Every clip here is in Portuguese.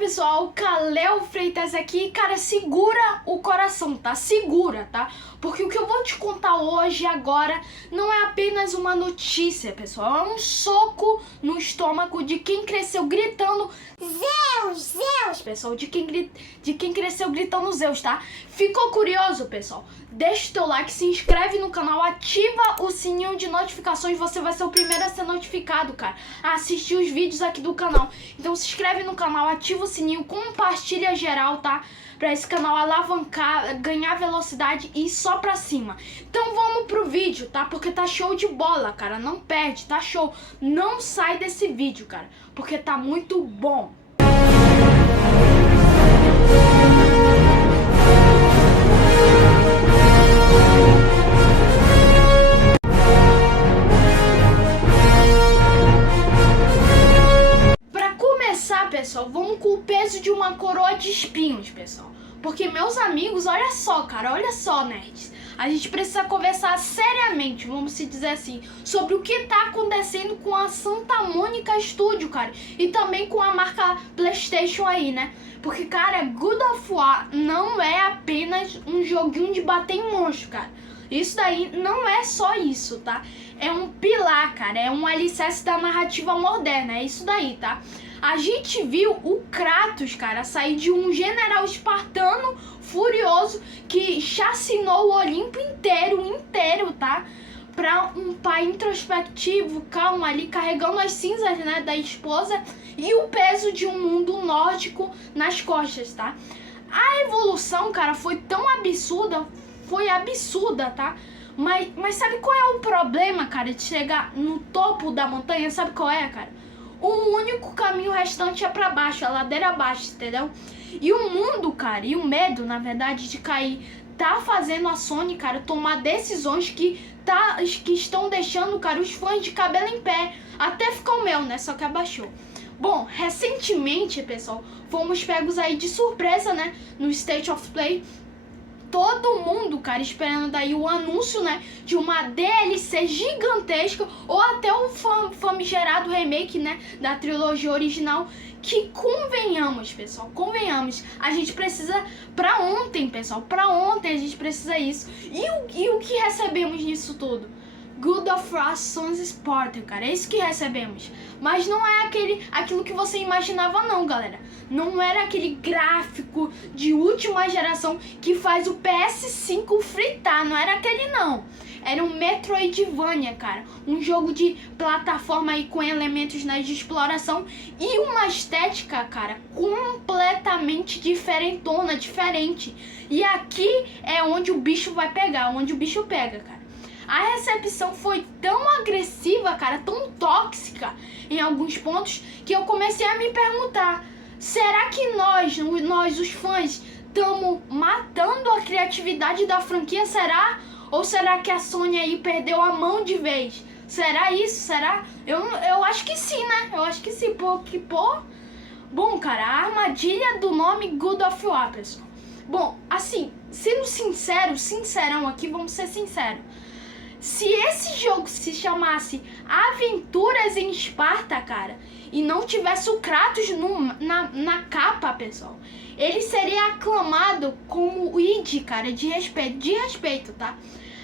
pessoal, Kaleo Freitas aqui. Cara, segura o coração, tá? Segura, tá? Porque o que eu vou te contar hoje, agora, não é apenas uma notícia, pessoal. É um soco no estômago de quem cresceu gritando Zeus, Zeus, pessoal. De quem cresceu gritando Zeus, tá? Ficou curioso, pessoal? Deixa o teu like, se inscreve no canal, ativa o sininho de notificações. Você vai ser o primeiro a ser notificado, cara, a assistir os vídeos aqui do canal. Então se inscreve no canal, ativa o sininho, compartilha geral, tá? Pra esse canal alavancar, ganhar velocidade e ir só pra cima. Então vamos pro vídeo, tá? Porque tá show de bola, cara. Não perde, tá show. Não sai desse vídeo, cara, porque tá muito bom. Pessoal, vamos com o peso de uma coroa de espinhos, pessoal. Porque, meus amigos, olha só, cara, olha só, nerds. A gente precisa conversar seriamente, vamos se dizer assim, sobre o que tá acontecendo com a Santa Mônica Studio, cara. E também com a marca PlayStation aí, né? Porque, cara, God of War não é apenas um joguinho de bater em monstro, cara. Isso daí não é só isso, tá? É um pilar, cara, é um alicerce da narrativa moderna, é isso daí, tá? A gente viu o Kratos, cara, sair de um general espartano furioso que chacinou o Olimpo inteiro, tá? Pra um pai introspectivo, calmo ali, carregando as cinzas, né, da esposa e o peso de um mundo nórdico nas costas, tá? A evolução, cara, foi tão absurda, tá? Mas sabe qual é o problema, cara, de chegar no topo da montanha? Sabe qual é, cara? O único caminho restante é pra baixo, a ladeira abaixo, entendeu? E o mundo, cara, e o medo, na verdade, de cair, tá fazendo a Sony, cara, tomar decisões que estão deixando, cara, os fãs de cabelo em pé. Até ficou o meu, né? Só que abaixou. Bom, recentemente, pessoal, fomos pegos aí de surpresa, né? No State of Play. Todo mundo, cara, esperando daí o anúncio, né, de uma DLC gigantesca ou até um famigerado remake, né, da trilogia original, que convenhamos, pessoal, convenhamos, a gente precisa pra ontem, pessoal, pra ontem a gente precisa isso. E o que recebemos nisso tudo? God of War Sons Spartan, cara, é isso que recebemos. Mas não é aquilo que você imaginava não, galera. Não era aquele gráfico de última geração que faz o PS5 fritar, não era aquele não. Era um Metroidvania, cara, um jogo de plataforma aí com elementos, né, de exploração e uma estética, cara, completamente diferentona, diferente. E aqui é onde o bicho vai pegar, onde o bicho pega, cara. A recepção foi tão agressiva, cara, tão tóxica em alguns pontos, que eu comecei a me perguntar: será que nós os fãs, estamos matando a criatividade da franquia? Será? Ou será que a Sony aí perdeu a mão de vez? Será isso? Será? Eu acho que sim, né? Eu acho que sim, porque, pô... Bom, cara, a armadilha do nome God of War, pessoal. Bom, assim, sendo sincero, sincerão aqui, vamos ser sinceros. Se esse jogo se chamasse Aventuras em Esparta, cara, e não tivesse o Kratos na capa, pessoal, ele seria aclamado como o id, cara, de respeito, tá?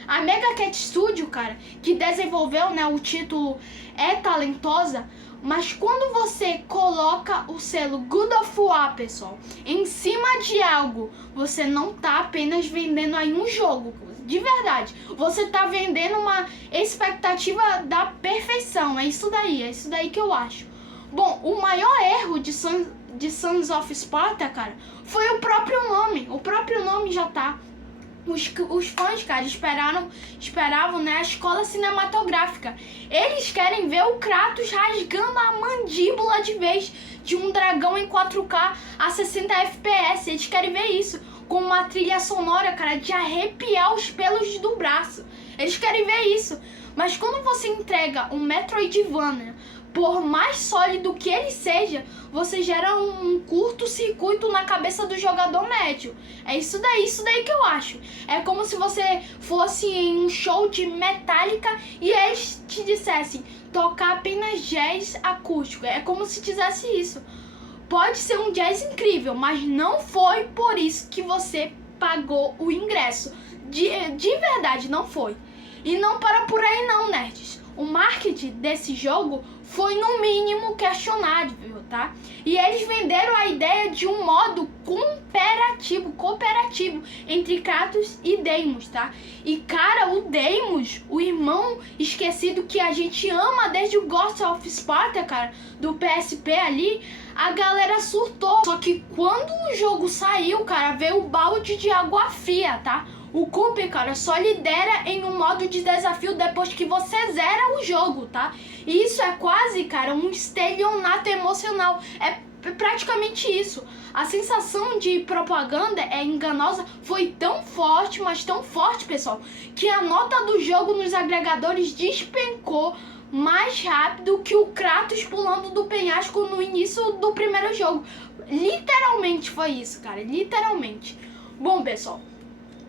A Mega Cat Studio, cara, que desenvolveu, né, o título, é talentosa, mas quando você coloca o selo God of War, pessoal, em cima de algo, você não tá apenas vendendo aí um jogo, de verdade. Você tá vendendo uma expectativa da perfeição. É isso daí que eu acho. Bom, o maior erro de Sons of Sparta, cara, foi o próprio nome. O próprio nome já tá. Os fãs, cara, esperavam, né, a escola cinematográfica. Eles querem ver o Kratos rasgando a mandíbula de vez de um dragão em 4K a 60 FPS. Eles querem ver isso, com uma trilha sonora, cara, de arrepiar os pelos do braço. Eles querem ver isso. Mas quando você entrega um Metroidvania, por mais sólido que ele seja, você gera um curto-circuito na cabeça do jogador médio. É isso daí que eu acho. É como se você fosse em um show de Metallica e eles te dissessem tocar apenas jazz acústico. É como se dissesse isso. pode ser um jazz incrível, mas não foi por isso que você pagou o ingresso. De verdade, não foi. E não para por aí não, nerds. O marketing desse jogo foi no mínimo questionável, tá? E eles venderam a ideia de um modo cooperativo entre Kratos e Deimos, tá? E cara, o Deimos, o irmão esquecido que a gente ama desde o Ghost of Sparta, cara, do PSP ali, a galera surtou. Só que quando o jogo saiu, cara, veio o balde de água fria, tá? O Cooper, cara, só lidera em um modo de desafio depois que você zera o jogo, tá? E isso é quase, cara, um estelionato emocional. É praticamente isso. A sensação de propaganda enganosa foi tão forte, mas tão forte, pessoal, que a nota do jogo nos agregadores despencou mais rápido que o Kratos pulando do penhasco no início do primeiro jogo. Literalmente foi isso, cara, literalmente. Bom, pessoal,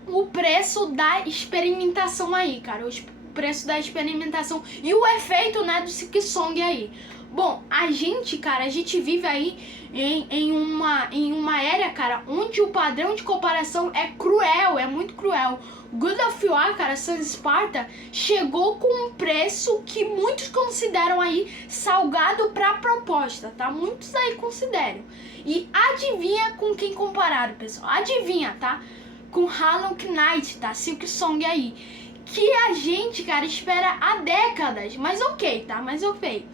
o preço da experimentação aí, cara, o preço da experimentação e o efeito, né, do Silksong aí. Bom, a gente vive aí em uma era, cara, onde o padrão de comparação é cruel, é muito cruel. God of War, cara, Sans Sparta, chegou com um preço que muitos consideram aí salgado pra proposta, tá? Muitos aí consideram. E adivinha com quem compararam, pessoal? Adivinha, tá? Com Hollow Knight, tá? Silksong aí. Que a gente, cara, espera há décadas. Mas ok, tá? Mas ok.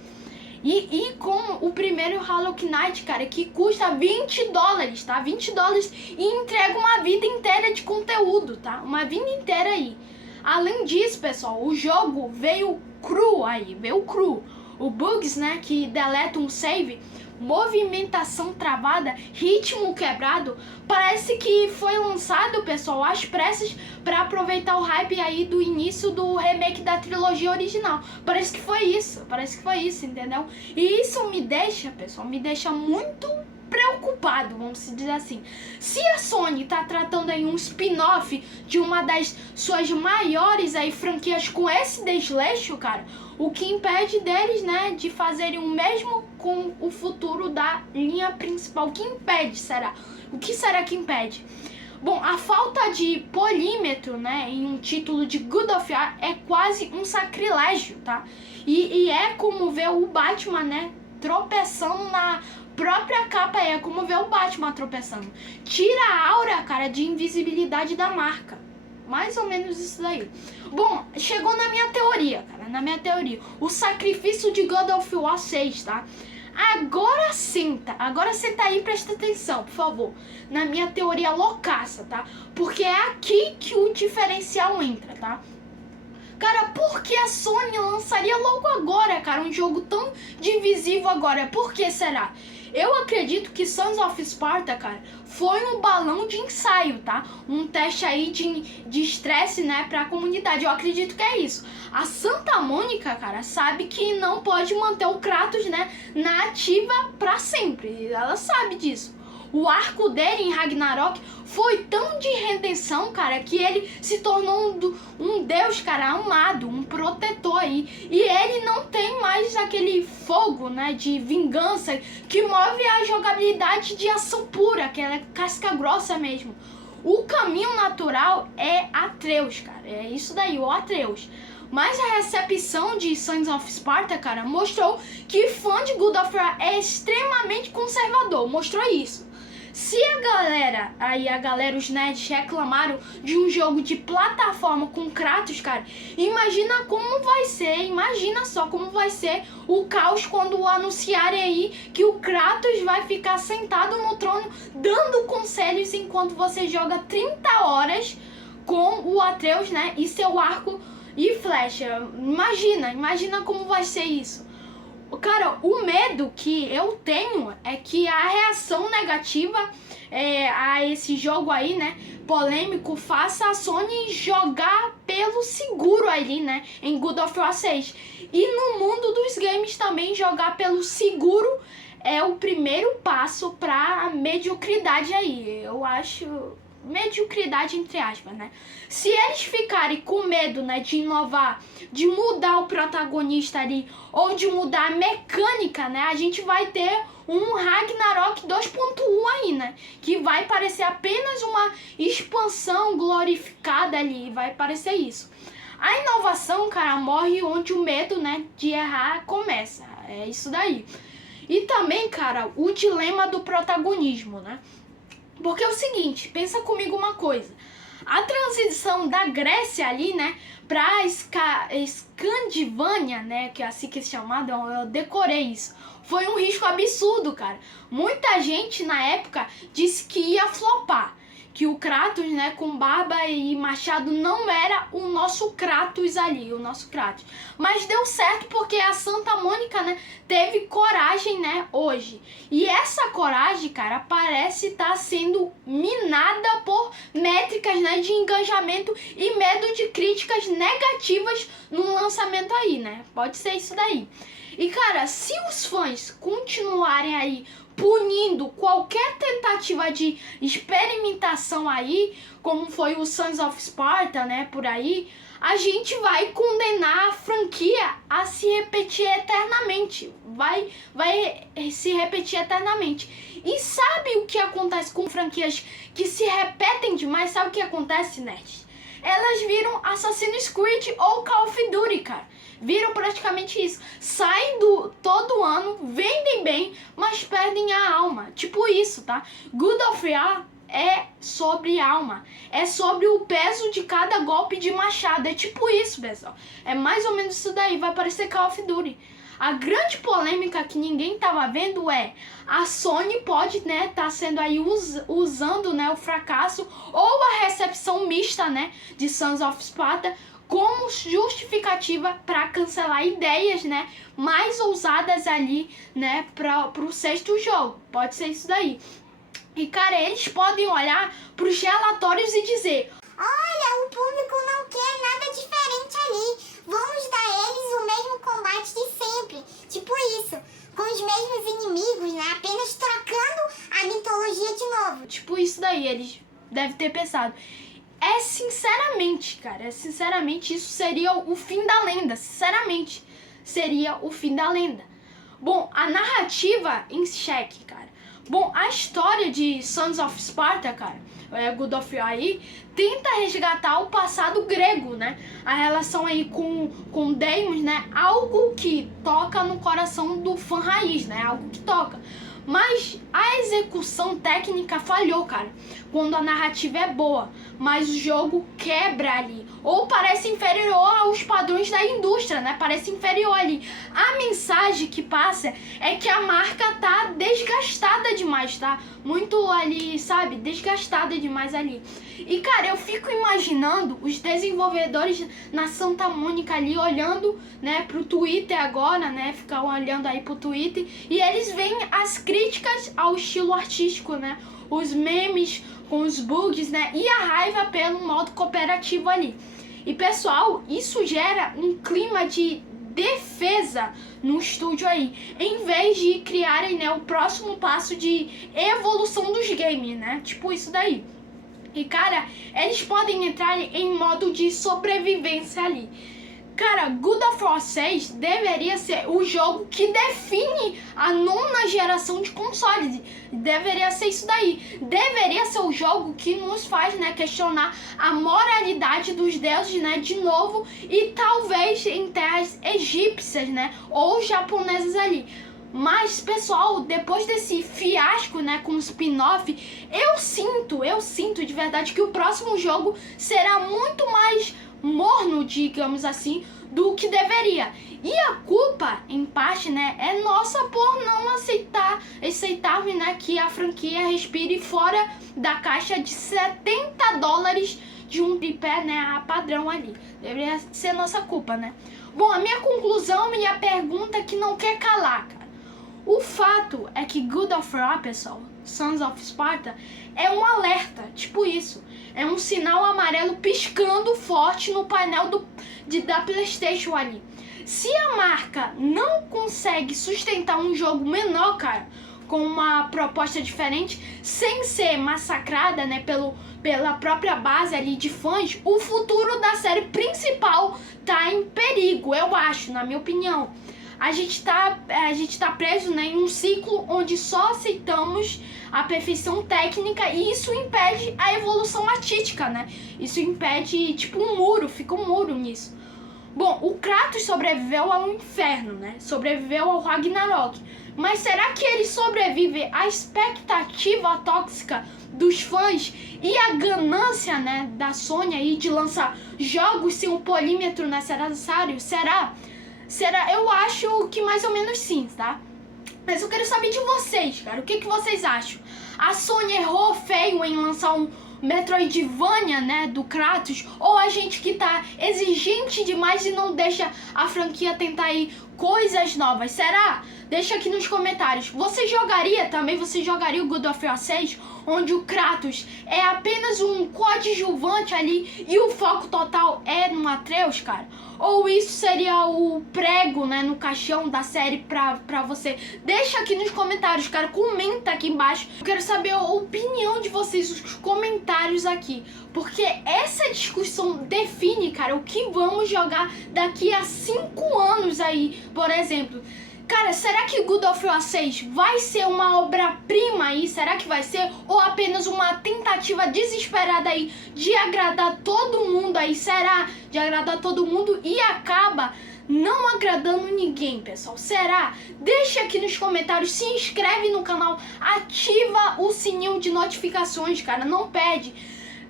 E com o primeiro Hollow Knight, cara, que custa $20, tá? $20 e entrega uma vida inteira de conteúdo, tá? Uma vida inteira aí. Além disso, pessoal, o jogo veio cru aí, veio cru. O bugs, né, que deleta um save, movimentação travada, ritmo quebrado, parece que foi lançado, pessoal, às pressas para aproveitar o hype aí do início do remake da trilogia original. Parece que foi isso, entendeu? E isso me deixa, pessoal, muito preocupado, vamos dizer assim. Se a Sony tá tratando aí um spin-off de uma das suas maiores aí franquias com esse desleixo, cara, o que impede deles, né, de fazerem o mesmo com o futuro da linha principal? O que impede, será? O que será que impede? Bom, a falta de polímetro, né, em um título de God of War é quase um sacrilégio, tá? E é como ver o Batman, né, tropeçando na própria capa, é como ver o Batman tropeçando. Tira a aura, cara, de invisibilidade da marca. Mais ou menos isso daí. Bom, chegou na minha teoria, cara, na minha teoria. O sacrifício de God of War 6, tá? Agora senta aí e presta atenção, por favor, na minha teoria loucaça, tá? Porque é aqui que o diferencial entra, tá? Cara, por que a Sony lançaria logo agora, cara, um jogo tão divisivo agora? Por que será? Eu acredito que Sons of Sparta, cara, foi um balão de ensaio, tá? Um teste aí de estresse, né, pra comunidade. Eu acredito que é isso. A Santa Mônica, cara, sabe que não pode manter o Kratos, né, na ativa pra sempre. Ela sabe disso. O arco dele em Ragnarok foi tão de redenção, cara, que ele se tornou um deus, cara, amado, um protetor aí. E ele não tem mais aquele fogo, né, de vingança que move a jogabilidade de ação pura, que é casca grossa mesmo. O caminho natural é Atreus, cara, é isso daí, o Atreus. Mas a recepção de Sons of Sparta, cara, mostrou que fã de God of War é extremamente conservador, mostrou isso. Se a galera, os nerds reclamaram de um jogo de plataforma com Kratos, cara, imagina só como vai ser o caos quando anunciarem aí que o Kratos vai ficar sentado no trono dando conselhos enquanto você joga 30 horas com o Atreus, né, e seu arco e flecha. Imagina como vai ser isso. Cara, o medo que eu tenho é que a reação negativa a esse jogo aí, né, polêmico, faça a Sony jogar pelo seguro ali, né, em God of War 6. E no mundo dos games também jogar pelo seguro é o primeiro passo pra mediocridade aí. Eu acho mediocridade entre aspas, né? Se eles ficarem com medo, né, de inovar, de mudar o protagonista ali, ou de mudar a mecânica, né, a gente vai ter um Ragnarok 2.1 aí, né? Que vai parecer apenas uma expansão glorificada ali, vai parecer isso. A inovação, cara, morre onde o medo, né, de errar começa. É isso daí. E também, cara, o dilema do protagonismo, né? Porque é o seguinte, pensa comigo uma coisa. A transição da Grécia ali, né, pra Escandinâvia, né, que é assim que é chamado, eu decorei isso. Foi um risco absurdo, cara. Muita gente na época disse que ia flopar. Que o Kratos, né, com barba e machado não era o nosso Kratos ali, o nosso Kratos. Mas deu certo porque a Santa Mônica, né, teve coragem, né, hoje. E essa coragem, cara, parece estar sendo minada por métricas, né, de engajamento e medo de críticas negativas no lançamento aí, né? Pode ser isso daí. E, cara, se os fãs continuarem aí punindo qualquer tentativa de experimentação aí, como foi o Sons of Sparta, né, por aí, a gente vai condenar a franquia a se repetir eternamente. Vai se repetir eternamente. E sabe o que acontece com franquias que se repetem demais? Sabe o que acontece, nerds? Elas viram Assassin's Creed ou Call of Duty, cara. Viram praticamente isso. Saem todo ano, vendem bem, mas perdem a alma. Tipo isso, tá? God of War é sobre alma. É sobre o peso de cada golpe de machado. É tipo isso, pessoal. É mais ou menos isso daí. Vai parecer Call of Duty. A grande polêmica que ninguém tava vendo é a Sony pode, né, tá sendo aí usando, né, o fracasso ou a recepção mista, né, de Sons of Sparta como justificativa para cancelar ideias, né, mais ousadas ali, né, pro sexto jogo. Pode ser isso daí. E, cara, eles podem olhar pros relatórios e dizer: olha, o público não quer nada diferente ali. Vamos dar a eles o mesmo combate de sempre. Tipo isso, com os mesmos inimigos, né, apenas trocando a mitologia de novo. Tipo isso daí, eles devem ter pensado. Sinceramente, cara, sinceramente, isso seria o fim da lenda. Sinceramente, seria o fim da lenda. Bom, a narrativa em xeque, cara. Bom, a história de Sons of Sparta, cara, God of War aí, tenta resgatar o passado grego, né? A relação aí com Deimos, né? Algo que toca no coração do fã raiz, né? Algo que toca. Mas a execução técnica falhou, cara. Quando a narrativa é boa, mas o jogo quebra ali. Ou parece inferior aos padrões da indústria, né? Parece inferior ali. A mensagem que passa é que a marca tá desgastada demais, tá? Muito ali, sabe? Desgastada demais ali. E, cara, eu fico imaginando os desenvolvedores na Santa Mônica ali olhando, né, pro Twitter agora, né? Ficam olhando aí pro Twitter e eles veem as críticas ao estilo artístico, né? Os memes com os bugs, né? E a raiva pelo modo cooperativo ali. E, pessoal, isso gera um clima de defesa no estúdio aí, em vez de criarem, né, o próximo passo de evolução dos games, né? Tipo isso daí. E, cara, eles podem entrar em modo de sobrevivência ali. Cara, God of War 6 deveria ser o jogo que define a nona geração de consoles. Deveria ser isso daí. Deveria ser o jogo que nos faz, né, questionar a moralidade dos deuses, né, de novo. E talvez em terras egípcias, né, ou japonesas ali. Mas, pessoal, depois desse fiasco, né, com o spin-off, eu sinto de verdade que o próximo jogo será muito mais morno, digamos assim, do que deveria. E a culpa, em parte, né, é nossa por não aceitarmos, né, que a franquia respire fora da caixa de $70 de um tripé, né, a padrão ali. Deveria ser nossa culpa, né? Bom, a minha conclusão e a pergunta que não quer calar, cara. O fato é que God of War, pessoal, Sons of Sparta, é um alerta, tipo isso. É um sinal amarelo piscando forte no painel da PlayStation ali. Se a marca não consegue sustentar um jogo menor, cara, com uma proposta diferente, sem ser massacrada, né, pela própria base ali de fãs, o futuro da série principal tá em perigo, eu acho, na minha opinião. A gente tá preso, né, em um ciclo onde só aceitamos a perfeição técnica e isso impede a evolução artística, né? Isso impede, tipo, um muro, fica um muro nisso. Bom, o Kratos sobreviveu ao inferno, né? Sobreviveu ao Ragnarok. Mas será que ele sobrevive à expectativa tóxica dos fãs e a ganância, né, da Sony aí de lançar jogos sem um polímetro necessário? Será? Eu acho que mais ou menos sim, tá? Mas eu quero saber de vocês, cara. O que vocês acham? A Sony errou feio em lançar um Metroidvania, né, do Kratos? Ou a gente que tá exigente demais e não deixa a franquia tentar aí coisas novas? Será? Deixa aqui nos comentários. Você jogaria o God of War 6? Onde o Kratos é apenas um coadjuvante ali e o foco total é no Atreus, cara? Ou isso seria o prego, né, no caixão da série pra você? Deixa aqui nos comentários, cara. Comenta aqui embaixo. Eu quero saber a opinião de vocês, os comentários aqui. Porque essa discussão define, cara, o que vamos jogar daqui a 5 anos aí, por exemplo. Cara, será que God of War 6 vai ser uma obra-prima aí? Será que vai ser? Ou apenas uma tentativa desesperada aí de agradar todo mundo aí? Será? De agradar todo mundo e acaba não agradando ninguém, pessoal. Será? Deixa aqui nos comentários, se inscreve no canal, ativa o sininho de notificações, cara, não perde.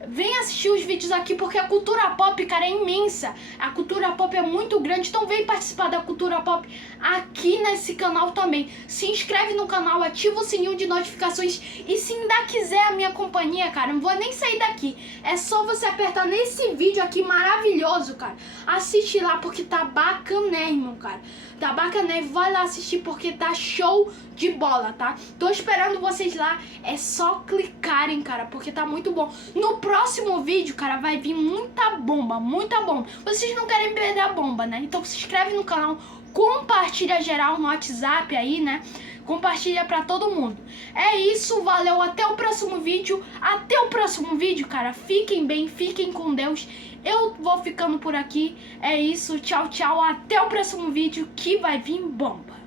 Vem assistir os vídeos aqui porque a cultura pop, cara, é imensa. A cultura pop é muito grande, então vem participar da cultura pop aqui nesse canal também. Se inscreve no canal, ativa o sininho de notificações e se ainda quiser a minha companhia, cara, não vou nem sair daqui. É só você apertar nesse vídeo aqui maravilhoso, cara. Assiste lá porque tá bacanérrimo, cara. Tá bacanérrimo, vai lá assistir porque tá show de bola, tá? Tô esperando vocês lá, é só clicarem, cara, porque tá muito bom. No próximo vídeo, cara, vai vir muita bomba, muita bomba. Vocês não querem perder a bomba, né? Então se inscreve no canal, compartilha geral no WhatsApp aí, né? Compartilha pra todo mundo. É isso, valeu, até o próximo vídeo. Até o próximo vídeo, cara. Fiquem bem, fiquem com Deus. Eu vou ficando por aqui. É isso, tchau, tchau. Até o próximo vídeo que vai vir bomba.